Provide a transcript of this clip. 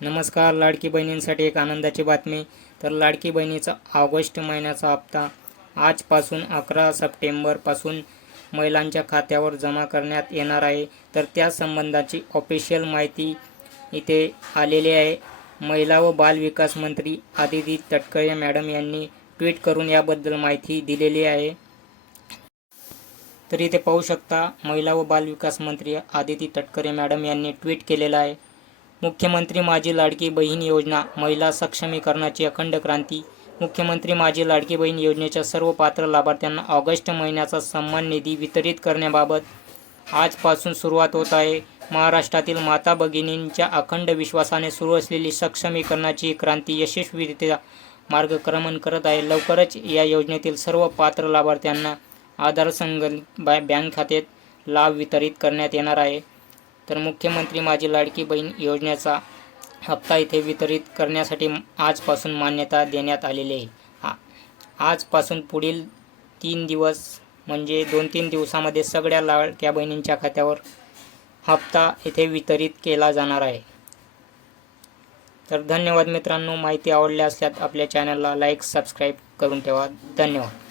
नमस्कार लाडकी बहिणींसाठी एक आनंदाची बातमी. तर लाडकी बहिणीचा ऑगस्ट महिन्याचा हप्ता आजपासून अकरा सप्टेंबरपासून महिलांच्या खात्यावर जमा करण्यात येणार आहे. तर त्या संबंधाची ऑफिशियल माहिती इथे आलेली आहे. महिला व बाल विकास मंत्री आदिती तटकरे मॅडम यांनी ट्विट करून याबद्दल माहिती दिलेली आहे. तर इथे पाहू शकता महिला व बाल विकास मंत्री आदिती तटकरे मॅडम यांनी ट्विट केलेलं आहे. मुख्यमंत्री माझी लाडकी बहीण योजना महिला सक्षमीकरणाची अखंड क्रांती मुख्यमंत्री माझी लाडकी बहीण योजनेच्या सर्व पात्र लाभार्थ्यांना ऑगस्ट महिन्याचा सन्मान निधी वितरित करण्याबाबत आजपासून सुरुवात होत आहे. महाराष्ट्रातील माता भगिनींच्या अखंड विश्वासाने सुरू असलेली सक्षमीकरणाची क्रांती यशस्वीरित्या मार्गक्रमण करत आहे. लवकरच या योजनेतील सर्व पात्र लाभार्थ्यांना आधार संग बॅ बँक खात्यात लाभ वितरित करण्यात येणार आहे. तर मुख्यमंत्री माझी लाडकी बहीण योजनेचा हप्ता इथे वितरित करण्यासाठी आजपासून मान्यता देण्यात आलेली आहे. आजपासून पुढील तीन दिवस म्हणजे दोन तीन दिवसामध्ये सगळ्या लाडक्या बहिणींच्या खात्यावर हप्ता इथे वितरित केला जाणार आहे. तर धन्यवाद मित्रांनो. माहिती आवडली असल्यास आपल्या चॅनलला लाईक सबस्क्राईब करून ठेवा. धन्यवाद.